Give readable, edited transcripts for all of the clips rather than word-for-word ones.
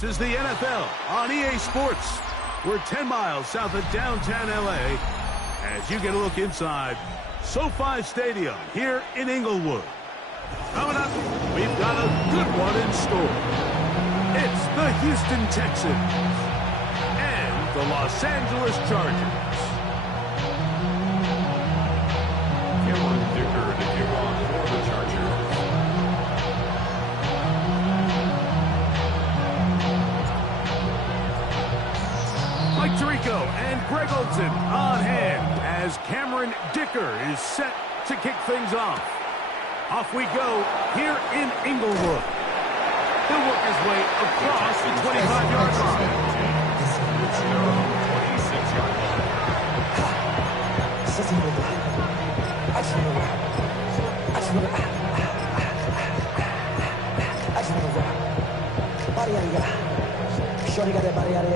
This is the NFL on EA Sports. We're 10 miles south of downtown LA as you get a look inside SoFi Stadium here in Inglewood. Coming up, we've got a good one in store. It's the Houston Texans and the Los Angeles Chargers. Cameron Dicker to kick off for the Chargers. Mike Tirico and Greg Olsen on hand as Cameron Dicker is set to kick things off. Off we go here in Inglewood. He'll work his way across the 25-yard line. 26-yard line. Shorty got that body out of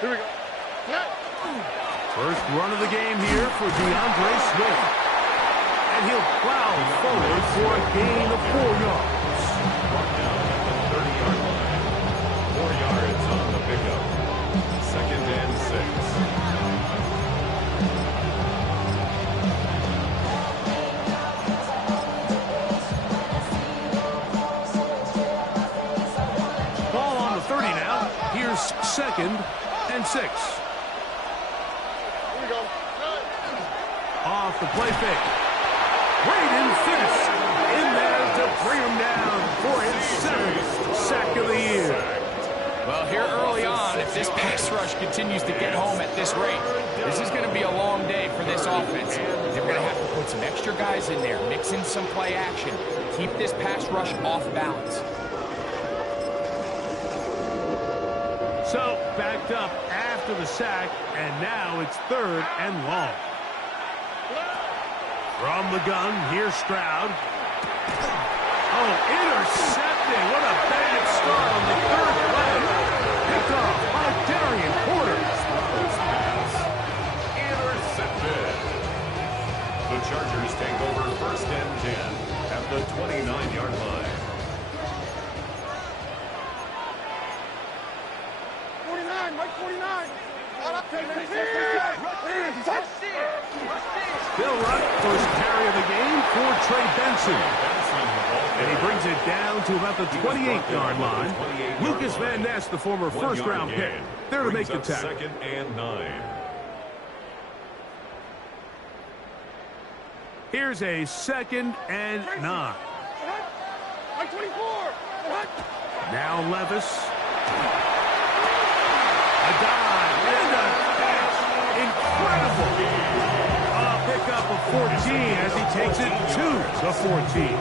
Here we go. First run of the game here for DeAndre Swift. And he'll plow forward for a gain of 4 yards. Brought down at the 30-yard line. 4 yards on the pickup. 2nd and 6. Ball on the 30 now. Here's 2nd and 6. Off the play fake. Braden Fisk in there to bring him down for his 7th sack of the year. Well, here early on, if this pass rush continues to get home at this rate, this is going to be a long day for this offense. They're going to have to put some extra guys in there, mix in some play action, keep this pass rush off balance. So, backed up after the sack, and now it's 3rd and long. From the gun, here's Stroud. Oh, intercepted. What a bad start on the 3rd play. Picked off by Darian Porter. intercepted. The Chargers take over 1st and 10 at the 29-yard line. 49, Mike 49. Bill Rutt, first carry of the game for Trey Benson. And he brings it down to about the 28-yard line. Lucas Van Ness, the former first-round pick, there to make the tackle. 2nd and 9. Here's a 2nd and 9. Mike 24. Now Levis. A dive and a catch. Incredible. A pickup of 14 as he takes it to the 14.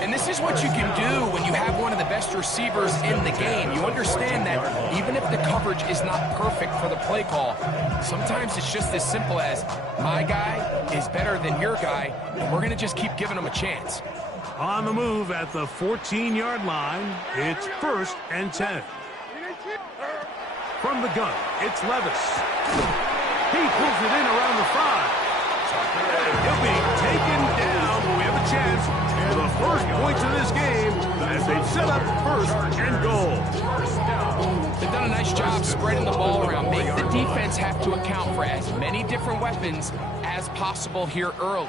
And this is what you can do when you have one of the best receivers in the game. You understand that even if the coverage is not perfect for the play call, sometimes it's just as simple as my guy is better than your guy, and we're going to just keep giving him a chance. On the move at the 14-yard line, it's 1st and 10. From the gun, it's Levis. He pulls it in around the 5. He'll be taken down, but we have a chance for the first points of this game as they set up 1st and goal. They've done a nice job spreading the ball around. Make the defense have to account for as many different weapons as possible here early.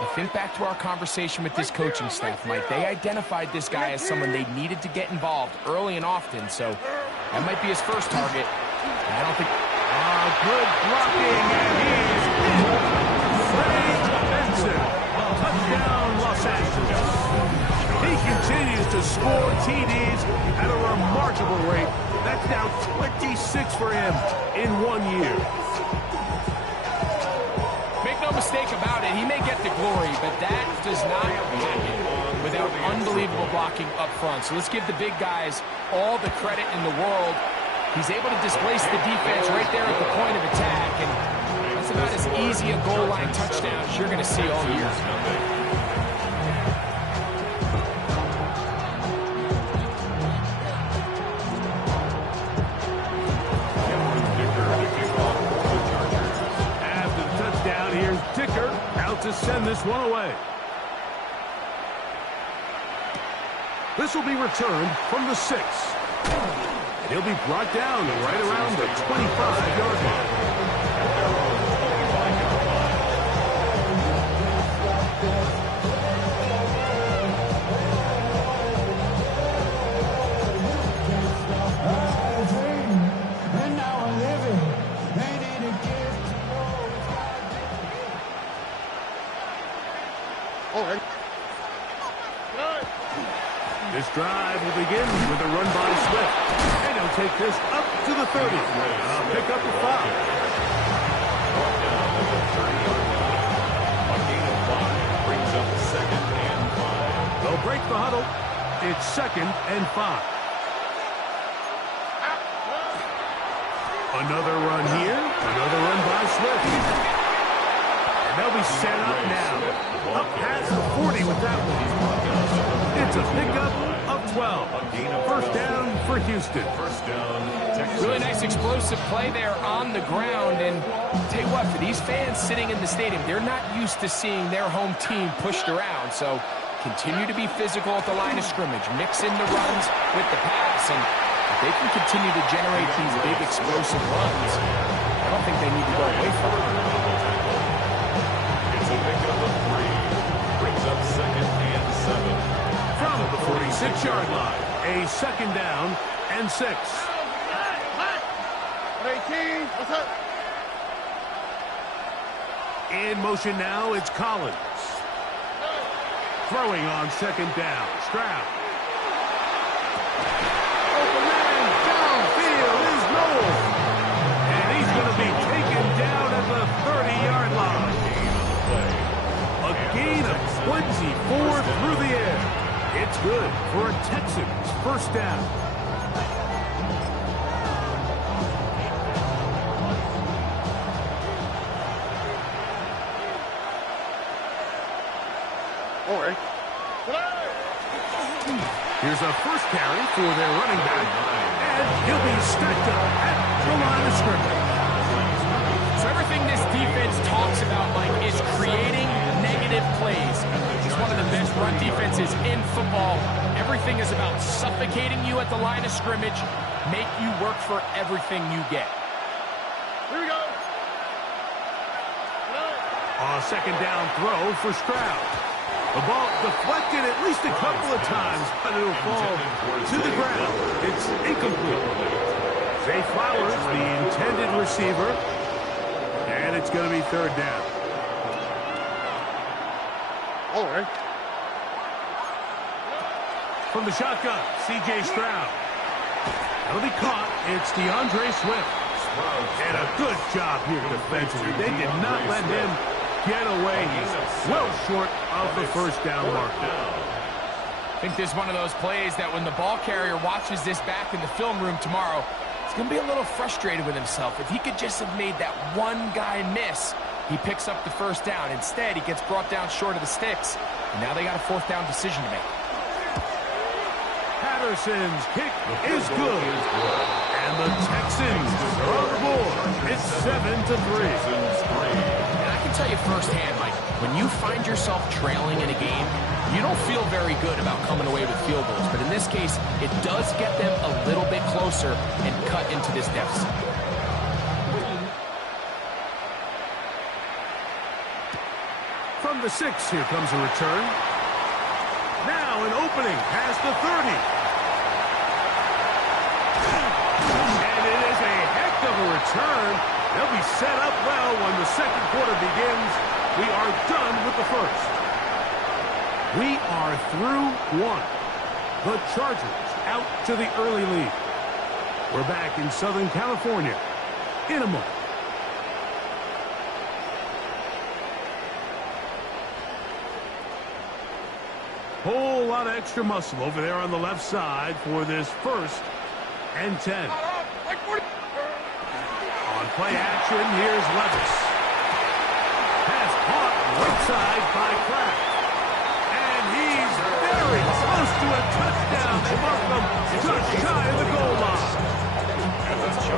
I think back to our conversation with this coaching staff, Mike. They identified this guy as someone they needed to get involved early and often, so that might be his first target. I don't think... Good blocking, and he's in. Trey Benson. Touchdown, Los Angeles. He continues to score TDs at a remarkable rate. That's now 26 for him in 1 year. Make no mistake about it, he may get the glory, but that does not happen without unbelievable blocking up front. So let's give the big guys all the credit in the world. He's able to displace the defense right there at the point of attack, and that's about as easy a goal line touchdown as you're going to see all year. After the touchdown, here's Dicker out to to send this one away. This will be returned from the 6. And he'll be brought down right around the 25-yard line. This drive will begin with a run by Swift. And he'll take this up to the 30. Pick up the 5. A gain of 5 brings up 2nd and 5. They'll break the huddle. It's 2nd and 5. Another run here. Another run by Swift. And they'll be set up now. Up past the 40 with that one. It's a pickup of 12. First down for Houston. First down, Texas. Really nice explosive play there on the ground. And tell you what, for these fans sitting in the stadium, they're not used to seeing their home team pushed around. So continue to be physical at the line of scrimmage. Mix in the runs with the pass. And if they can continue to generate these big explosive runs, I don't think they need to go away from it. It's a pickup of 3. Brings up 2nd and 7. From the 46-yard line, a 2nd down and 6. 18. What's up? In motion now, it's Collins. Throwing on 2nd down, Stroud. Open man downfield is Knowles. And he's going to be taken down at the 30-yard line. A gain of 24 through the air. It's good for a Texans first down. All right. Here's a first carry for their running back. And he'll be stacked up at the line of scrimmage. So everything this defense talks about, Mike, is creating negative plays. It's one of the best run defenses in football. Everything is about suffocating you at the line of scrimmage, make you work for everything you get. Here we go. A 2nd down throw for Stroud. The ball deflected at least a couple of times, but it'll fall to the ground. It's incomplete. Zay Flowers, the intended receiver, and it's going to be 3rd down. All right. From the shotgun, C.J. Stroud. That'll be caught. It's DeAndre Swift. And a good job here defensively. They did not let him get away. He's well short of the first down mark. I think this is one of those plays that when the ball carrier watches this back in the film room tomorrow, he's going to be a little frustrated with himself. If he could just have made that one guy miss, he picks up the first down. Instead, he gets brought down short of the sticks. And now they got a 4th down decision to make. Patterson's kick is good. And the Texans are on the board. It's 7-3. And I can tell you firsthand, Mike, when you find yourself trailing in a game, you don't feel very good about coming away with field goals. But in this case, it does get them a little bit closer and cut into this deficit. From the 6, here comes a return. Now an opening past the 30. And it is a heck of a return. They'll be set up well when the 2nd quarter begins. We are done with the 1st. We are through 1. The Chargers out to the early lead. We're back in Southern California in a moment. Whole lot of extra muscle over there on the left side for this 1st and 10. On play action, here's Levis. Pass caught right side by Kraft. And he's very close to a touchdown. They mark him just shy of the goal line.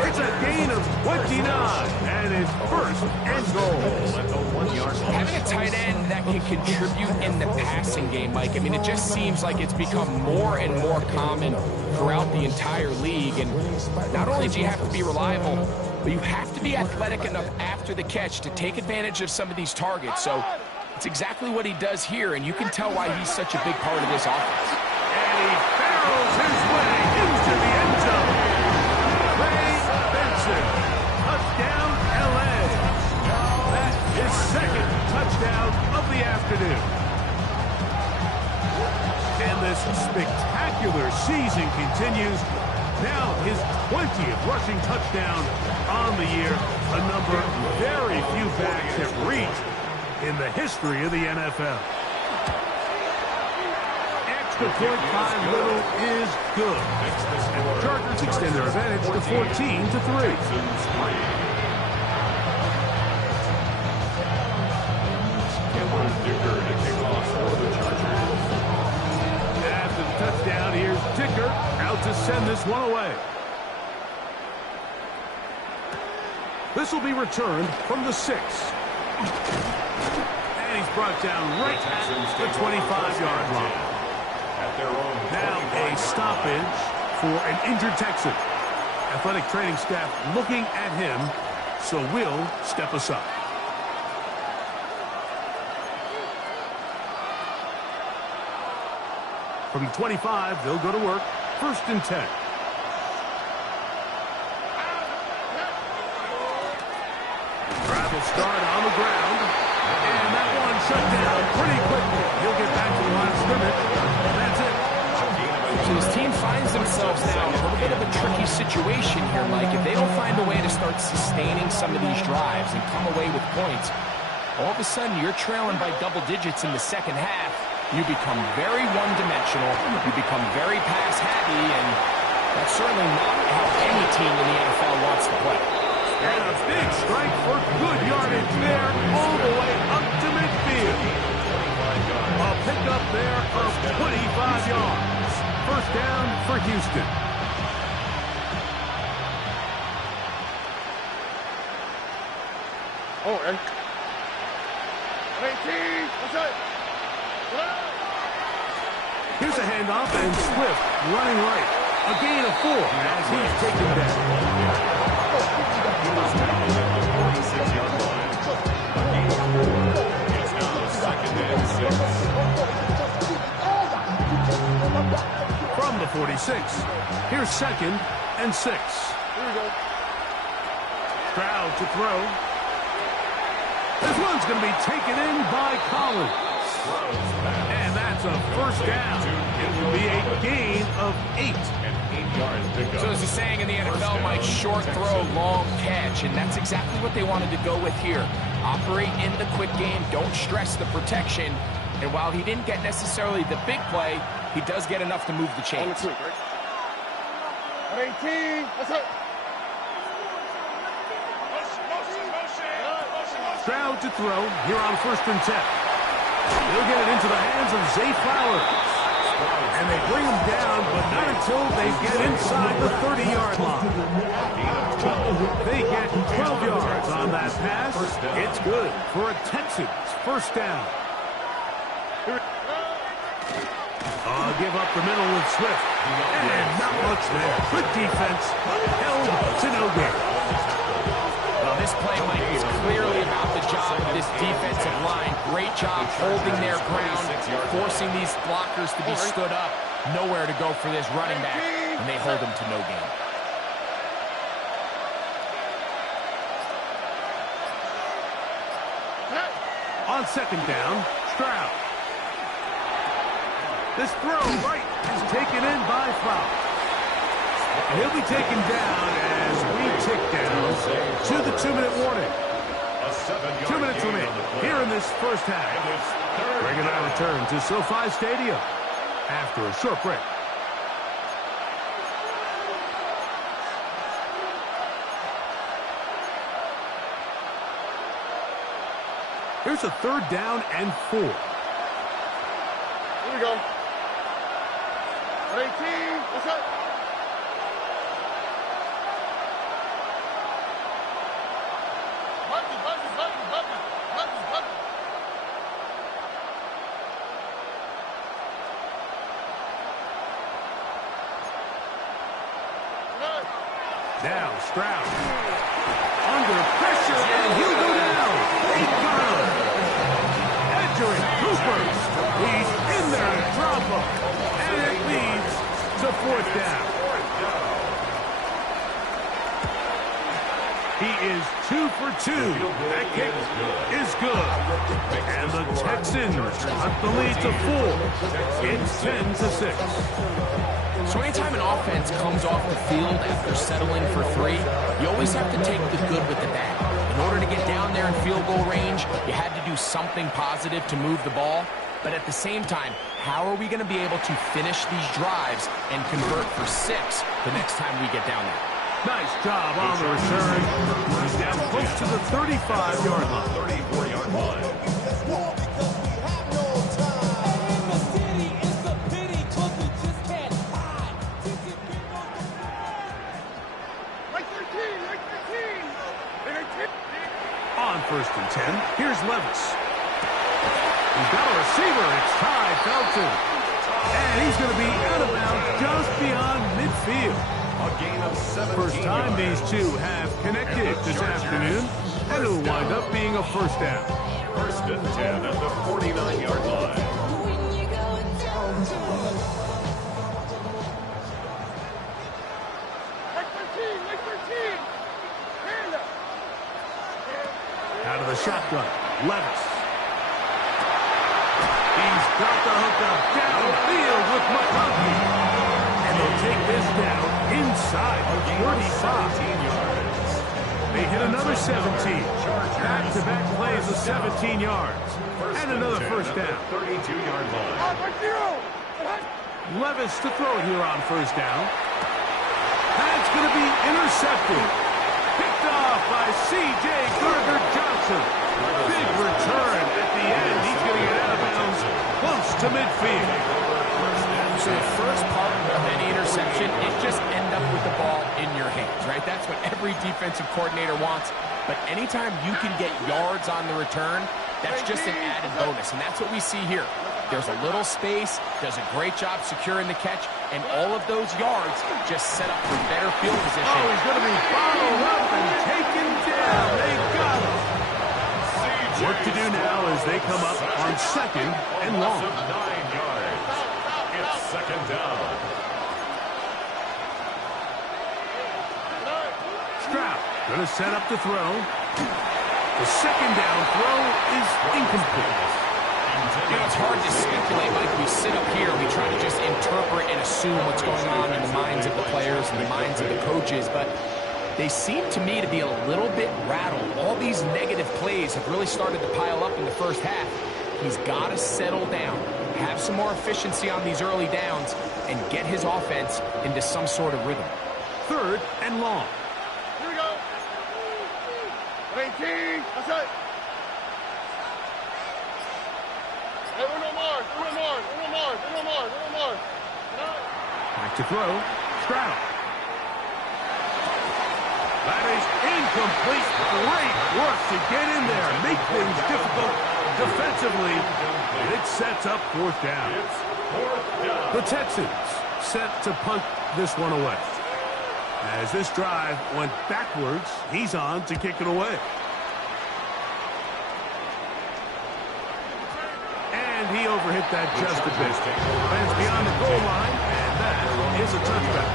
It's a gain of 29, and it's first and goal. At the 1-yard line. Having a tight end that can contribute in the passing game, Mike, I mean, it just seems like it's become more and more common throughout the entire league. And not only do you have to be reliable, but you have to be athletic enough after the catch to take advantage of some of these targets. So it's exactly what he does here, and you can tell why he's such a big part of this offense. And he barrels his way into the end zone. Ray Benson, touchdown LA. That is second touchdown of the afternoon. And this spectacular season continues. Now his 20th rushing touchdown on the year, a number very few backs have reached in the history of the NFL. Extra point time little is good. And the Chargers extend their advantage to 14-3. Dicker to kick off for the Chargers. After the touchdown, here's Dicker out to send this one away. This will be returned from the 6. And he's brought down right at the 25-yard line. At their own Now a stoppage for an injured Texan. Athletic training staff looking at him, so will step aside. From the 25, they'll go to work. First and 10. Drive will start on the ground. And that one shut down pretty quickly. He'll get back to the line of scrimmage. And that's it. So this team finds themselves now in a little bit of a tricky situation here, Mike. If they don't find a way to start sustaining some of these drives and come away with points, all of a sudden you're trailing by double digits in the second half. You become very one-dimensional, you become very pass-happy, and that's certainly not how any team in the NFL wants to play. And a big strike for good yardage there all the way up to midfield. A pickup there of 25 yards. First down for Houston. Oh, and 18. What's that? Here's a handoff, and Swift running right. A gain of 4 as he's taken down. He was tackled at the 46-yard line. It's now second and 6. From the 46, here's second and 6. Here we go. Stroud to throw. This one's going to be taken in by Collins. And that's a first down. It will be a gain of 8. An 8-yard pickup. So there's a saying in the NFL, Mike, short throw, long catch, and that's exactly what they wanted to go with here. Operate in the quick game, don't stress the protection, and while he didn't get necessarily the big play, he does get enough to move the On the chains. quick, right? 18. What's that? Stroud to throw here on first and 10. He'll get it into the hands of Zay Flowers. And they bring him down, but not until they get inside the 30-yard line. They get 12 yards on that pass. It's good for a Texans first down. Give up the middle with Swift. And not much there. Good defense. Held to no gain. Well, this play, Mike, is clearly about the job of this defensive line. Great job holding their ground, forcing these blockers to be stood up. Nowhere to go for this running back, and they hold him to no gain. On second down, Stroud. This throw right is taken in by Flowers. And he'll be taken down as we tick down to the 2-minute warning. 2 minutes remain here in this first half. Greg and I return to SoFi Stadium after a short break. Here's a third down and 4. Here we go. 18. What's that? Now Stroud. Under pressure, and he'll go down. He got him. Edgerrin Cooper. He's in there to drop him. And it leads to fourth down. He is 2 for 2. That kick is good. And the Texans cut the lead to 4. It's 10-6. So anytime an offense comes off the field after settling for 3, you always have to take the good with the bad. In order to get down there in field goal range, you had to do something positive to move the ball. But at the same time, how are we going to be able to finish these drives and convert for 6 the next time we get down there? Nice job on the return. He's down close to the 35-yard line. 34-yard line. On 1st and 10, here's Levis. He's got a receiver. It's Ty Felton. And he's going to be out of bounds just beyond midfield. A gain of 17 First time yards. these two have connected this afternoon, and it'll wind up being a first down. 1st and 10 at the 49-yard line. Out of the shotgun, Levis. He's got the hookup downfield with McConkey. And they'll take this down inside the 35. yards. They hit another 17. Back-to-back plays of 17 yards. And another first down. 32-yard line. Levis to throw it here on first down. That's going to be intercepted. Picked off by C.J. Gardner-Johnson. Big return at the end. He's going to get out of bounds close to midfield. So the first part of any interception is just end up with the ball in your hands, right? That's what every defensive coordinator wants. But anytime you can get yards on the return, that's just an added bonus. And that's what we see here. There's a little space, does a great job securing the catch, and all of those yards just set up for better field position. Oh, he's going to be followed up and taken down. They got him. Work to do now as they come up on 2nd and long. 9 yards. It's 2nd down. Stroud going to set up to throw. The 2nd down throw is incomplete. You know, it's hard to speculate, Mike. We sit up here, we try to just interpret and assume what's going on in the minds of the players and the minds of the coaches, but they seem to me to be a little bit rattled. All these negative plays have really started to pile up in the first half. He's got to settle down, have some more efficiency on these early downs, and get his offense into some sort of rhythm. 3rd and long. Here we go. 18. That's it. Hey, uno more. Back to throw. Stroud. That is incomplete. Great work to get in there. Make things difficult defensively. And it sets up 4th down. It's 4th down. The Texans set to punt this one away. As this drive went backwards, he's on to kick it away. And he overhit that just a bit. Lands beyond the goal line, and that is a touchback.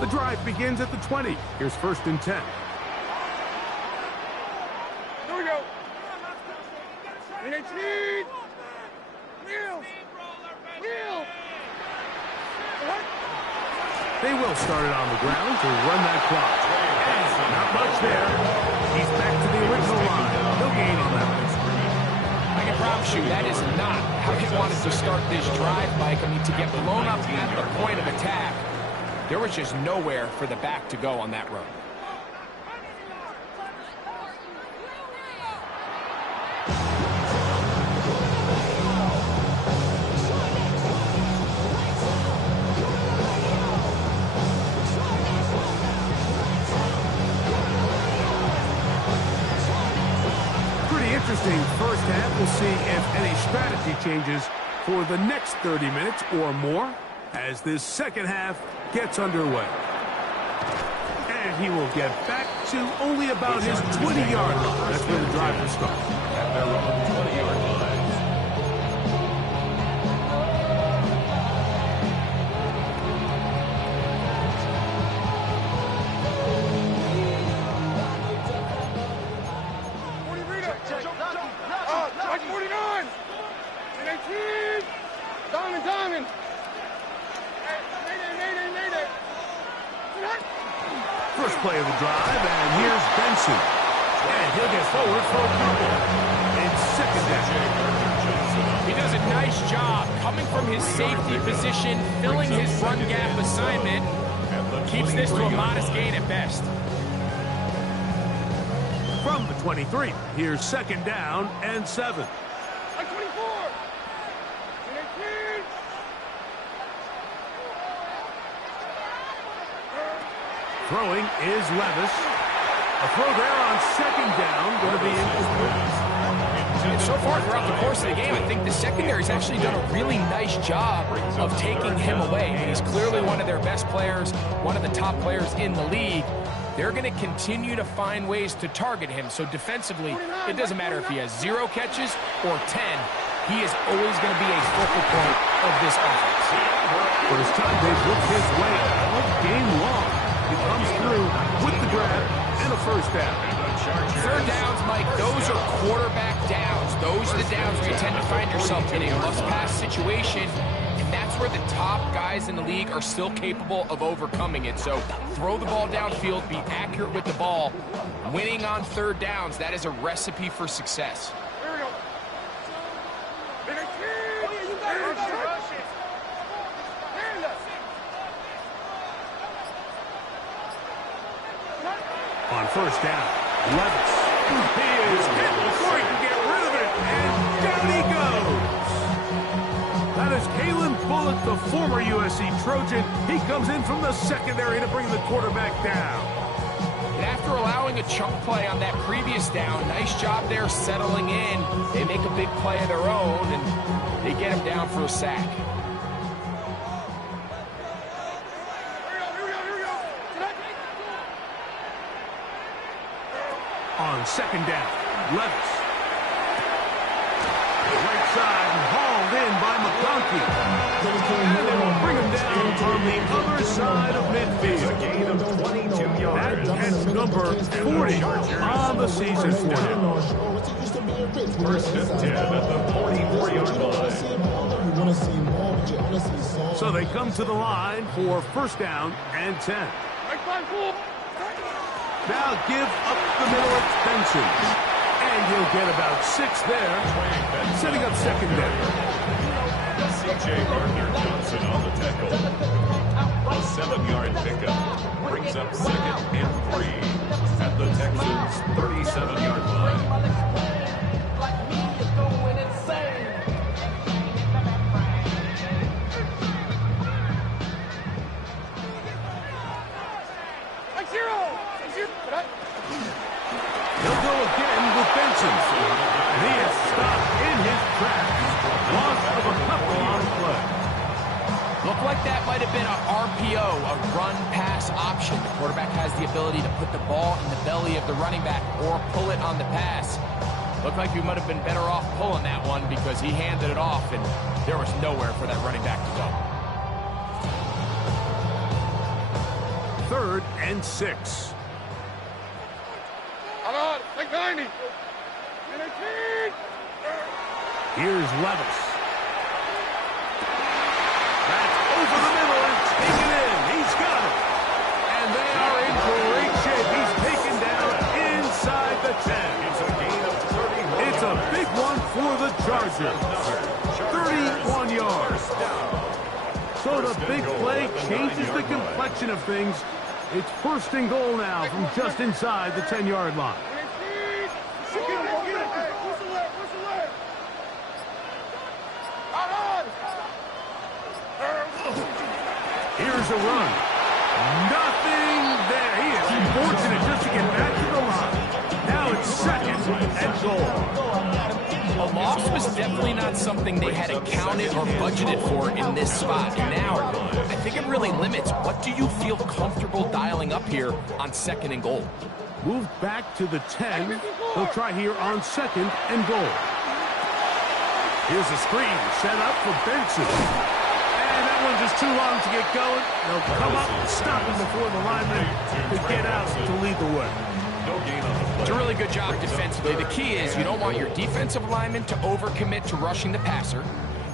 The drive begins at the 20. Here's 1st and 10. Here we go. 18. They will start it on the ground to run that clock. And not much there. He's back to the original line. No gain on that one. I can promise you that is not how he wanted to start this drive, Mike. I mean, to get blown up at the point of attack, there was just nowhere for the back to go on that run. interesting first half. We'll see if any strategy changes for the next 30 minutes or more as this second half gets underway. And he will get back to only about his 20-yard line. That's where the drive will start. At their own 20-yard line. Diamond! First play of the drive, and here's Benson. And he'll get forward for a couple. In second down. He does a nice job coming from his safety position, filling his run gap assignment. Keeps this to a modest gain at best. From the 23, here's second down and 7. Like 24! Throwing is Levis. A throw there on second down, going to be incomplete. And so far throughout the course of the game, I think the secondary's actually done a really nice job of taking him away. I mean, he's clearly one of their best players, one of the top players in the league. They're going to continue to find ways to target him. So defensively, it doesn't matter if he has 0 catches or 10. He is always going to be a focal point of this offense. First time they've looked his way all game long. He comes through with the grab and a first down. Third downs, Mike, those are quarterback downs. Those are the downs where you tend to find yourself in a must-pass situation, and that's where the top guys in the league are still capable of overcoming it. So throw the ball downfield, be accurate with the ball. Winning on third downs, that is a recipe for success. Here we go. On first down, Levis. He is hit before he can get rid of it, and down he goes. That is Kalen Bullock, the former USC Trojan. He comes in from the secondary to bring the quarterback down. And after allowing a chunk play on that previous down, nice job there settling in. They make a big play of their own, and they get him down for a sack. On second down, Levis. Right side and hauled in by McConkey. And they will bring him down on the other side of midfield. A gain of 22 yards. That's number 40 on the season for him. First and 10 at the 44-yard line. So they come to the line for first down and 10. Now give up the middle at Benson. And he'll get about 6 there, setting up second down. C.J. Gardner-Johnson on the tackle. A 7-yard pickup brings up second and 3 at the Texans' 37-yard line. He'll go again with Benson. He is stopped in his tracks. Loss of a couple on the play. Looked like that might have been a RPO, a run-pass option. The quarterback has the ability to put the ball in the belly of the running back or pull it on the pass. Looked like he might have been better off pulling that one because he handed it off, and there was nowhere for that running back to go. 3rd and 6. Like 90. Here's Levis. That's over the middle and taken in. He's got it. And they are in great shape. He's taken down inside the 10. It's a gain of 31. It's a big one for the Chargers. 31 yards. So the big play changes the complexion of things. It's 1st and goal now from just inside the 10-yard line. Here's a run. Nothing there. He is fortunate just to get back to the line. Now it's 2nd and goal. A loss was definitely not something they had accounted or budgeted for in this spot. And now, I think it really limits what do you feel comfortable dialing up here on 2nd and goal. Moved back to the 10. They'll try here on 2nd and goal. Here's a screen set up for Benson. And that one's just too long to get going. They'll come up and stop him before the lineman could get out to lead the way. No gain on the play. It's a really good job defensively. The key is you don't want your defensive linemen to overcommit to rushing the passer,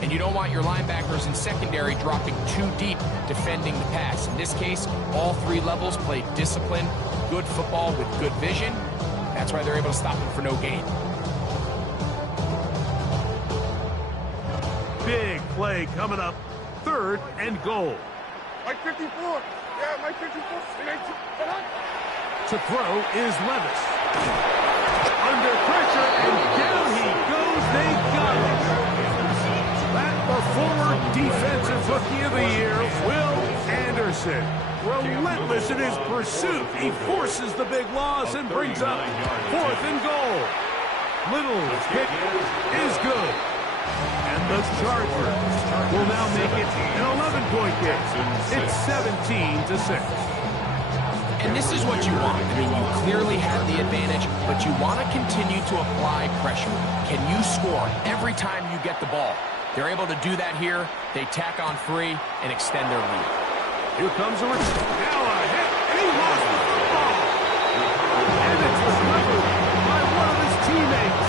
and you don't want your linebackers in secondary dropping too deep defending the pass. In this case, all 3 levels played disciplined, good football with good vision. That's why they're able to stop him for no gain. Big play coming up. 3rd and goal. Mike 54. Yeah, Mike 54. To throw is Levis. Under pressure, and down he goes. They got him. That the former defensive rookie of the year, Will Anderson. Relentless in his pursuit. He forces the big loss and brings up 4th and goal. Little's kick is good. And the Chargers will now make it an 11-point game. It's 17-6. And this is what you want. I mean, you clearly have the advantage, but you want to continue to apply pressure. Can you score every time you get the ball? They're able to do that here. They tack on 3 and extend their lead. Here comes a return. Now a hit, and he lost the football. And it's recovered by one of his teammates.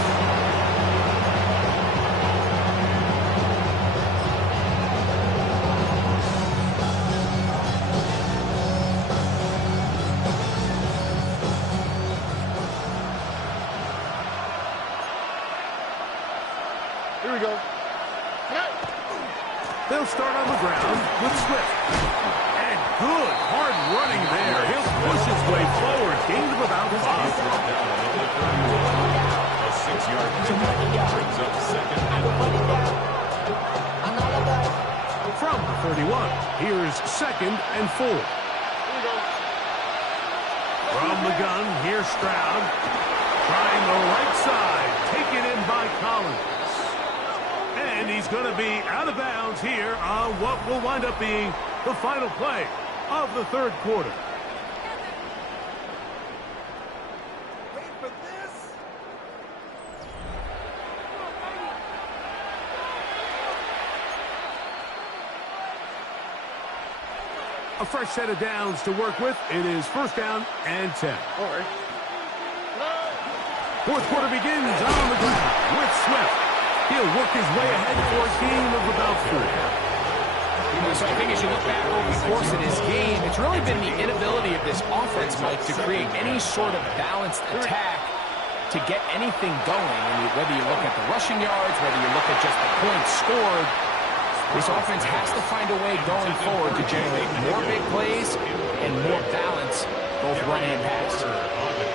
Here we go. They'll start on the ground with Swift. And good, hard running there. He'll push his way forward. Gain of about 5. A 6-yard pickup brings up 2nd and 4. From the 31, here's 2nd and 4. Here we go. From the gun, here's Stroud. Trying the right side. Taken in by Collins. And he's going to be out of bounds here on what will wind up being the final play of the 3rd quarter. Wait for this. A fresh set of downs to work with. It is 1st down and 10. All right. 4th quarter begins on the ground with Swift. He'll work his way ahead for a gain of about 4. So I think as you look back over the course of this game, it's really been the inability of this offense, Mike, to create any sort of balanced attack to get anything going. And whether you look at the rushing yards, whether you look at just the points scored, this offense has to find a way going forward to generate more big plays and more balance, both run and pass.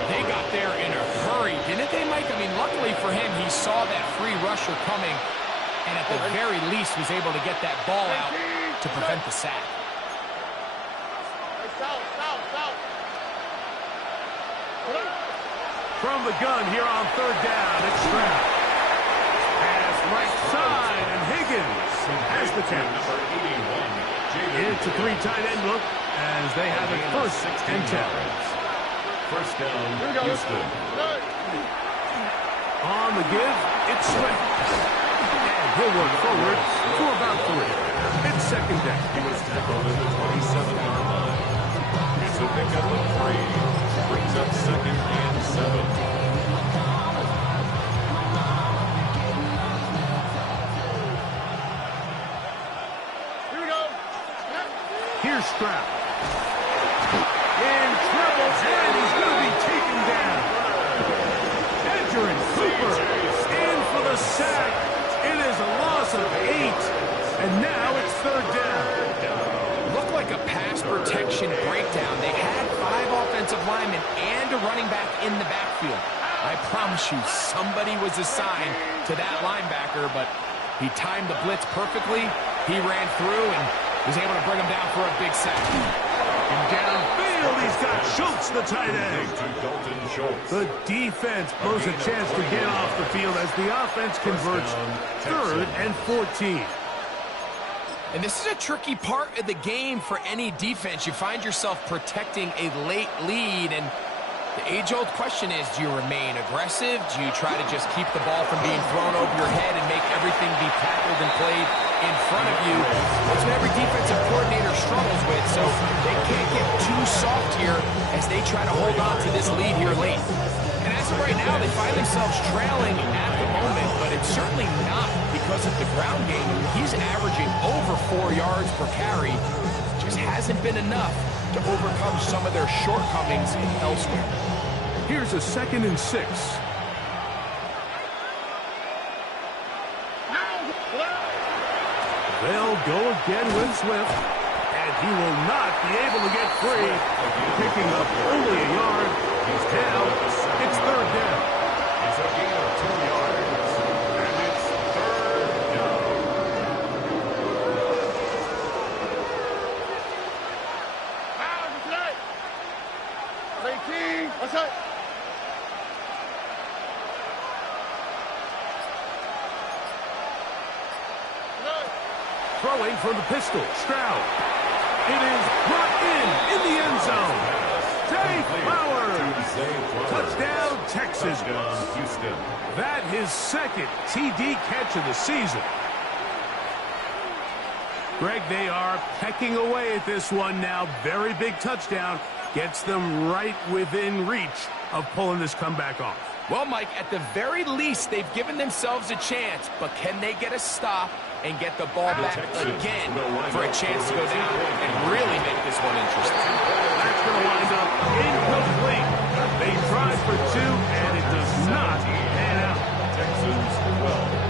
They got there in a hurry, didn't they, Mike? I mean, luckily for him, he saw that free rusher coming, and at the very least was able to get that ball out to prevent the sack. From the gun here on 3rd down, it's Stroud. Pass right side, and Higgins has the catch. It's a 3 tight end look as they have it 1st and 10. 1st down, Houston. On the give, it's Swift. And he'll work forward for about 3. It's 2nd down. He was tackled at the 27-yard line. It's a pickup of 3. Brings up 2nd and 7. Here's Stroud. In trouble, and he's going to be taken down. Edgerrin Cooper in for the sack. It is a loss of 8, and now it's 3rd down. Looked like a pass protection breakdown. They had 5 offensive linemen and a running back in the backfield. I promise you, somebody was assigned to that linebacker, but he timed the blitz perfectly. He ran through and was able to bring him down for a big sack. And down big field. He's got Schultz, the tight end. To Dalton Schultz. The defense blows a chance to get off the field as the offense converts 3rd and 14. And this is a tricky part of the game for any defense. You find yourself protecting a late lead, and the age-old question is, do you remain aggressive? Do you try to just keep the ball from being thrown over your head and make everything be tackled and played in front of you? That's what every defensive coordinator struggles with, so they can't get too soft here as they try to hold on to this lead here late. And as of right now, they find themselves trailing at the moment, but it's certainly not because of the ground game. He's averaging over 4 yards per carry. Just hasn't been enough to overcome some of their shortcomings elsewhere. Here's a 2nd and 6. They'll go again with Swift, and he will not be able to get free. Picking up only a yard. Now, it's 3rd down. It's a gain of 2 yards, and it's 3rd down. What's up? Throwing from the pistol, Stroud. It is brought in the end zone. Zay Flowers. Touchdown, Texas. Touchdown, Houston. That his 2nd TD catch of the season. Greg, they are pecking away at this one now. Very big touchdown. Gets them right within reach of pulling this comeback off. Well, Mike, at the very least, they've given themselves a chance, but can they get a stop and get the ball back again for a chance to go down and really make this one interesting? That's going to wind up incomplete. They tried for 2, and it does not pan out. Texans 12.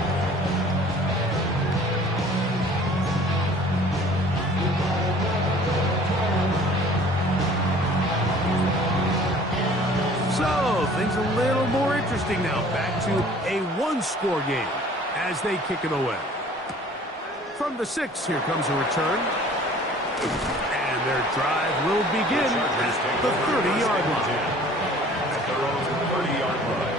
So, things a little more interesting now. Back to a 1-score game as they kick it away. From the 6, here comes a return. And their drive will begin at the 30-yard line. At their own 30-yard line.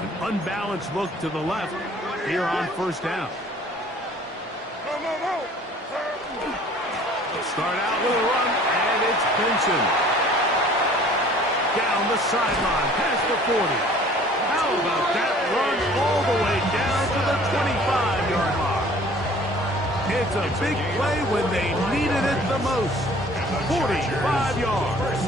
An unbalanced look to the left here on 1st down. Start out with a run, and it's Benson. Down the sideline, past the 40. How about that run all the way down to the 25-yard mark? It's a big play when they needed it the most. 45 yards.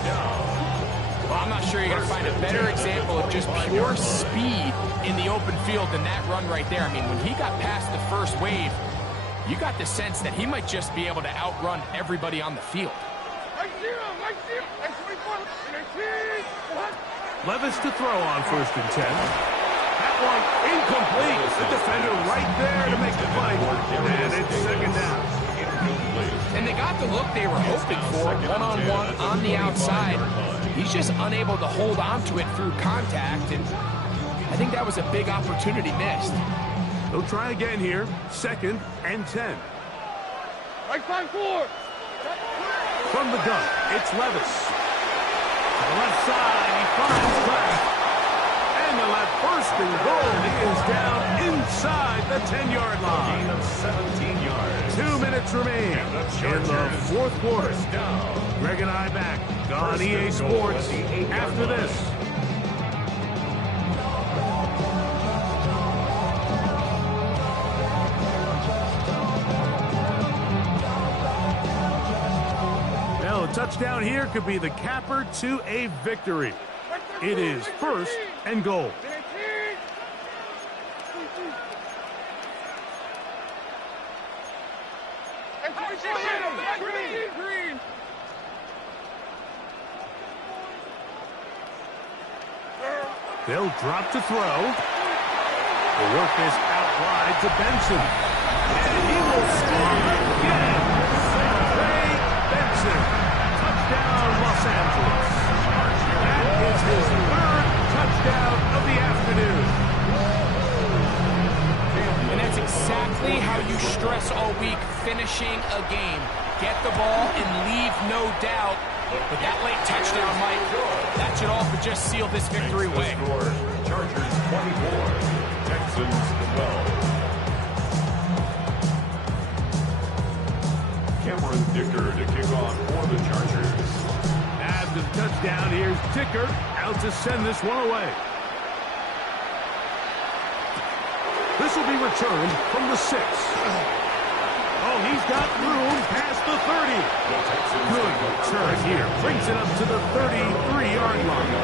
Well, I'm not sure you're going to find a better example of just pure speed in the open field than that run right there. I mean, when he got past the first wave, you got the sense that he might just be able to outrun everybody on the field. Levis to throw on 1st and 10. That one incomplete. The defender right there to make the play. And it's 2nd down. And they got the look they were hoping for, one-on-one on the outside. He's just unable to hold on to it through contact, and I think that was a big opportunity missed. They'll try again here. 2nd and 10. Right side 4. From the gun, it's Levis. To the left side, he finds Kraft. And the left 1st and goal. He is down inside the 10-yard line. Gain of 17 yards. 2 minutes remain in the 4th quarter. Greg and I back on EA Sports after this. Well, a touchdown here could be the capper to a victory. It is 1st and goal. They'll drop to throw. They'll work this out wide to Benson. And he will score again. Trey Benson. Touchdown, Los Angeles. That is his 3rd touchdown of the afternoon. And that's exactly how you stress all week, finishing a game. get the ball and leave no doubt. But that late touchdown, Mike, that should also just seal this victory away. Chargers 24, Texans 12. Cameron Dicker to kick off for the Chargers. After the touchdown, here's Dicker out to send this one away. This will be returned from the 6. Oh, he's got room past the 30. Good return here. Brings it up to the 33-yard line.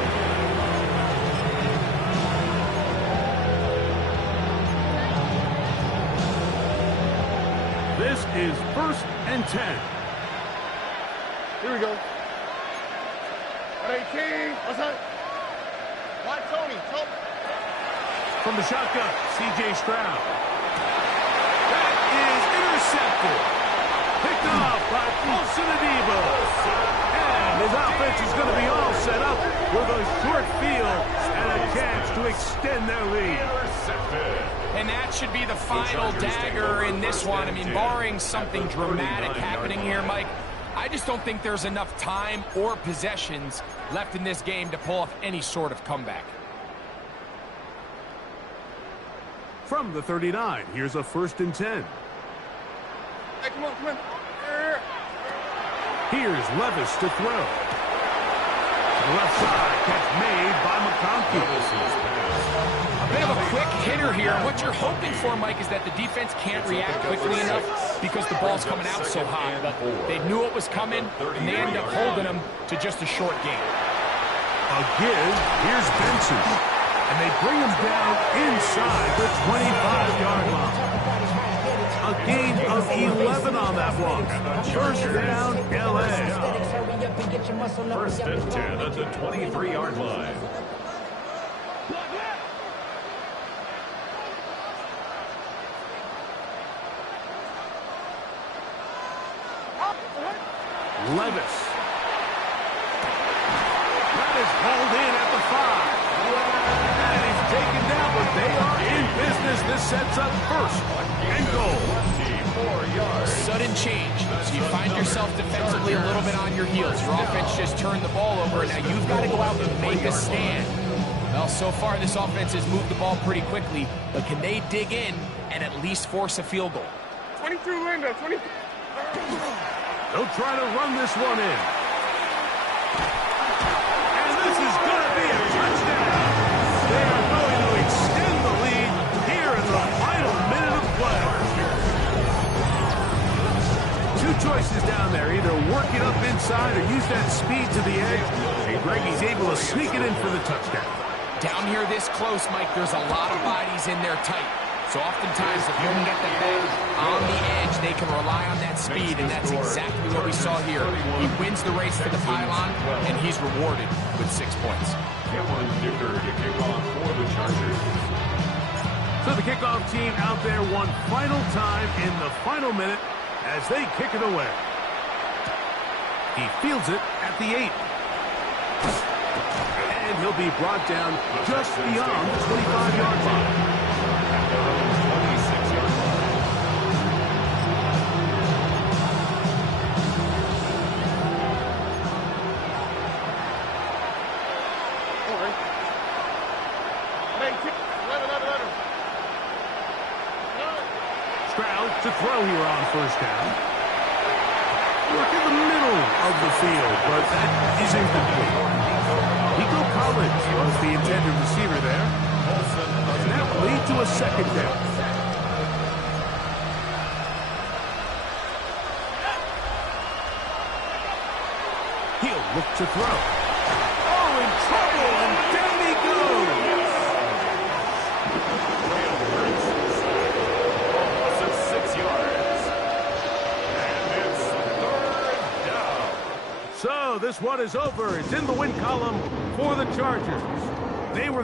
This is 1st and 10. Here we go. At 18. What's that? Why Tony? From the shotgun, C.J. Stroud. That is intercepted. Picked off by Paulson Adebo. And his offense is going to be all set up with a short field and a chance to extend their lead. And that should be the final dagger in this one. I mean, barring something dramatic happening here, Mike, I just don't think there's enough time or possessions left in this game to pull off any sort of comeback. From the 39, here's a 1st and 10. Hey, come on. Here. Here's Levis to throw. To the left side, catch made by McConkey. A bit of a quick hitter here. What you're hoping for, Mike, is that the defense can't react quickly enough because the ball's coming out so high. But they knew it was coming, and they end up holding them to just a short game. A give. Here's Benson. And they bring him down inside the 25-yard line. A gain of 11 on that one. 1st down, L.A. 1st and 10 at the 23-yard line. Levis. That is hauled in at the 5. And he's taken down, but they are in business. This sets up 1st and goal. 24 yards. Sudden change. So you find yourself defensively a little bit on your heels. Your offense just turned the ball over. Now you've got to go out and make a stand. Well, so far this offense has moved the ball pretty quickly, but can they dig in and at least force a field goal? 22, Linda. 22. They'll try to run this one in. And this is going to be a touchdown. They are going to extend the lead here in the final minute of play. Two choices down there. Either work it up inside or use that speed to the edge. And Greggy's able to sneak it in for the touchdown. Down here this close, Mike, there's a lot of bodies in there tight. So oftentimes, if you can get the ball on the edge, they can rely on that speed, and that's exactly what we saw here. He wins the race to the pylon, and he's rewarded with 6 points. Cameron Dicker to kick off for the Chargers. So the kickoff team out there one final time in the final minute as they kick it away. He fields it at the 8. And he'll be brought down just beyond the 25-yard line. Their own 26-yard line. Stroud to throw here on 1st down. Work in the middle of the field, but that is incomplete. Nico Collins was the intended receiver there. And that will lead to a 2nd down. He'll look to throw. Oh, in trouble, and down he goes. Loss of 6 yards. And it's 3rd down. So this one is over. It's in the win column for the Chargers. They were